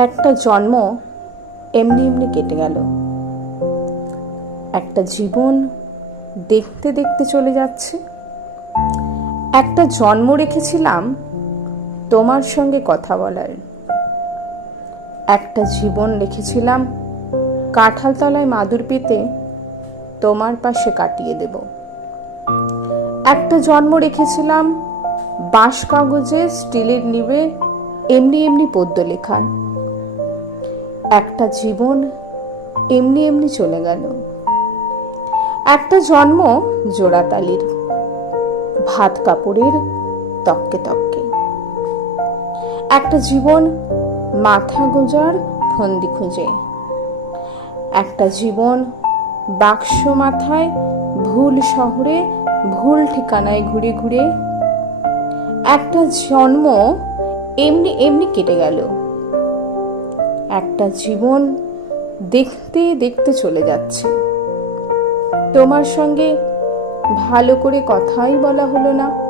একটা জন্ম এমনি এমনি কেটে গেল। একটা জীবন দেখতে দেখতে চলে যাচ্ছে। একটা জন্ম রেখেছিলাম তোমার সঙ্গে কথা বলার। একটা জীবন রেখেছিলাম কাঁঠালতলায় মাদুর পেতে তোমার পাশে কাটিয়ে দেব। একটা জন্ম রেখেছিলাম বাঁশ কাগজে স্টিলের নিবে এমনি এমনি পদ্য লেখার। একটা জীবন এমনি এমনি চলে গেল। একটা জন্ম জোড়াতালির, ভাত কাপড়ের তককে তককে। একটা জীবন মাথা গোজার ফন্দি খুঁজে। একটা জীবন বাক্স মাথায় ভুল শহরে ভুল ঠিকানায় ঘুরে ঘুরে। একটা জন্ম এমনি এমনি কেটে গেল। একটা জীবন দেখতে দেখতে চলে যাচ্ছে। তোমার সঙ্গে ভালো করে কথাই বলা হলো না।